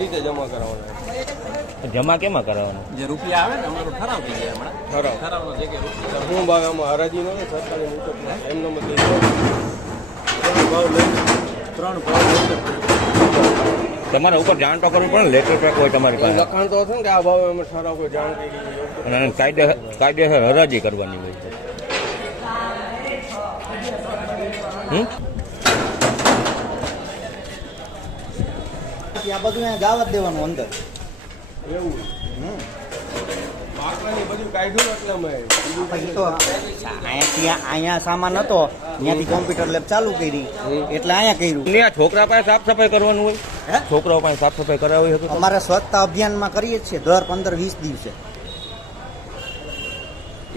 રીતે જમા કરાવવાના. જમા કેમાં કરાવવાનું? જે રૂપિયા આવે ને અમારો ઠરાવ થઈ જાય હમણાં. ઠરાવનો જે કે રૂપિયા હું ભાવ આમાં હરાજી નો સરકારી મુજબ એમનો મત ત્રણ ભાવ તમારા ઉપર જાણ તો કરવી પડે ને, લેટર પેક હોય તમારી પાસે. લખાણ તો હશે ને કે આ ભાવ અમે ઠરાવ કોઈ જાણ કરી અને કાયદેસર હરાજી કરવાની હોય. આ બધું અહીંયા ગાવ જ દેવાનું અંદર. એવું બાકરાની બધું કાઢ્યું એટલે અમે પછી તો અહીંયા સામાન હતો, ત્યાંથી કોમ્પ્યુટર લેબ ચાલુ કરી એટલે અહીંયા કર્યું. ત્યાં છોકરા પાસે સાફ સફાઈ કરવાનું હોય. હે? છોકરાઓ પાસે સાફ સફાઈ કરાવી શકે? અમારે સ્વચ્છતા અભિયાનમાં કરીએ છીએ દર 15-20 દિવસે.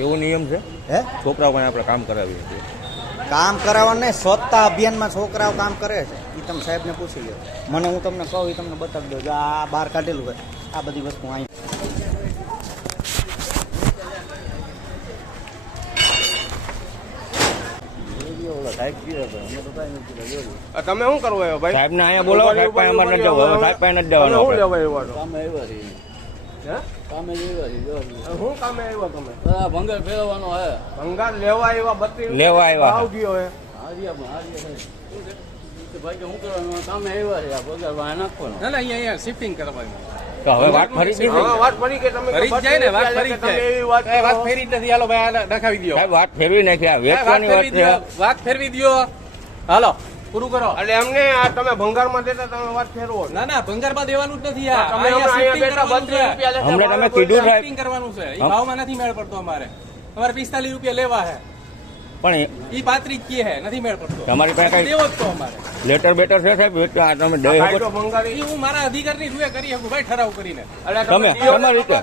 એવો નિયમ છે? હે, છોકરાઓ પાસે આપણે કામ કરાવીએ છીએ. કામ કરાવવાને સ્વચ્છતા અભિયાનમાં છોકરાઓ કામ કરે છે. એ તમે સાહેબને પૂછી લો. મને હું તમને કહું એ તમને બતાવી દઉં. આ બહાર કાઢેલું હોય આ બધી વસ્તુ અહીં. તમે શું કરવો આવ્યો ભાઈ? સાહેબ ને અહીંયા બોલાવો. સાહેબ પાસે અમારે નથી જવું. હવે સાહેબ પાસે નથી જવાનું શું આપણે. લેવા આવ્યો છો? કામે આવ્યા છે. હે? કામે જ આવ્યા છે. શું કામે આવ્યા તમે? ભંગાર ફેરવવાનો હે. ભંગાર લેવા આવ્યા 32 લેવા આવ્યા. ભાવ ગયો હે હારિયા ભાઈ કે શું કરવાનું કામે આવ્યા છે. આ પગાર વાહ નાખવાનો. ના અહીંયા શિફ્ટિંગ કરવાની. તો હવે વાત ફરી દીધી. હા, વાત ફરી કે તમે ફરી જ જાય ને, વાત ફરી જ તમે જાય. એવી વાત વાત કરો. ફેરી જ નથી. હાલો ભાઈ આ નખાવી દો. સાહેબ વાત ફેરવી નાખ્યા. વેચવાની વાત છે. વાત ફેરવી દો. હાલો પૂરું કરો. એટલે એમને આ તમે ભંગારમાં દેતા તમે વાત ફેરવો છો. ના ભંગારમાં દેવાનું જ નથી. આ તમે અહીંયા હમણાં shifting અહીંયા બેઠા 32 રૂપિયા કરવાનું છે. લેતા હમણાં તમે મારે કીધું સાહેબ. Shifting કરવાનું છે. એ ભાવમાં નથી મેળ પડતો અમારે. તમારે 45 રૂપિયા લેવા છે. પણ ઈ 35 કે હે નથી મેળ પડતો. તમારી પાસે કઈ દેવો જ તો અમારે. લેટર બેટર છે સાહેબ? આ તમે દઈ શકો? કાયદો ભંગારી ઈ હું મારા અધિકારની રૂએ કરી શકું ભાઈ ઠરાવ કરીને. એટલે તમે દીવો તમારી રીતે.